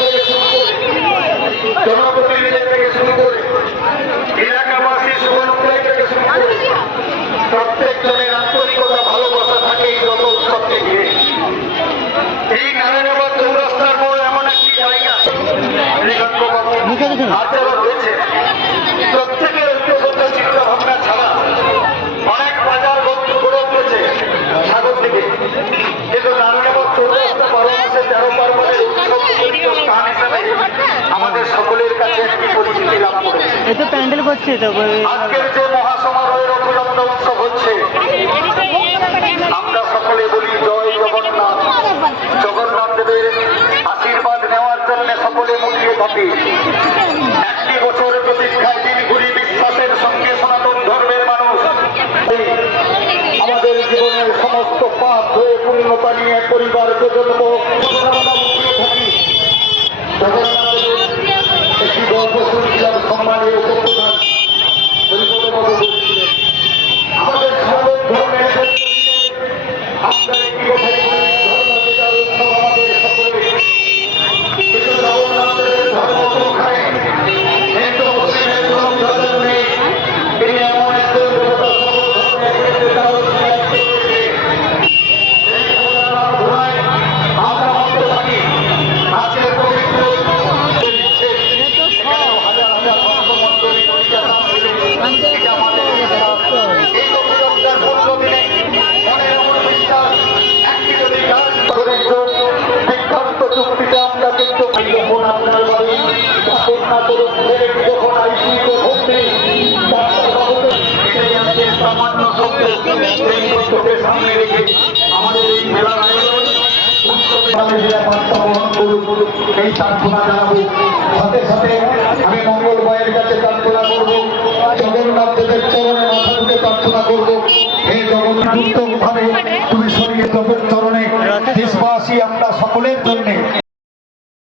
থেকে শুরু করে জনপ্রতিনিধি থেকে শুরু করে এলাকাবাসী শুভানুযায়ী থেকে শুরু করে প্রত্যেক আন্তরিকতা ভালোবাসা থাকে এই রথ উৎসবকে ঘিরে এই নারায়ণাবাদ চৌরাস্তার মোড় এমন একটি জায়গা আর যারা রয়েছে প্রত্যেকের ঐক্যবদ্ধ চিন্তা ভাবনা ছাড়া অনেক বাজার বন্ধ উঠেছে সাগর থেকে লাভ করেছে এই তো প্যান্ডেল করছে তো আজকের যে মহাসমারোহের রথযাত্রা উৎসব হচ্ছে, আমরা সকলে বলি জয় জগন্নাথ। জগন্নাথ দেবের আশীর্বাদ নেওয়ার জন্য সকলে মুখিয়ে থাকি। একটি বছর প্রতীক্ষায় দিন ঘুরি বিশ্বাসের সঙ্গে সনাতন ধর্মের মানুষ। আমাদের জীবনের সমস্ত পাপ হয়ে পূর্ণতা নিয়ে পরিবার প্রজন্ম আপনার বাড়ি সামান্য আমাদের এই মেলার আয়োজন এই প্রার্থনা জানাব। সাথে সাথে আমি মঙ্গল ভাইয়ের কাছে প্রার্থনা করব জগন্নাথ দেবের চরণে মাথা প্রার্থনা করব। হে জগন্নাথ ভাবে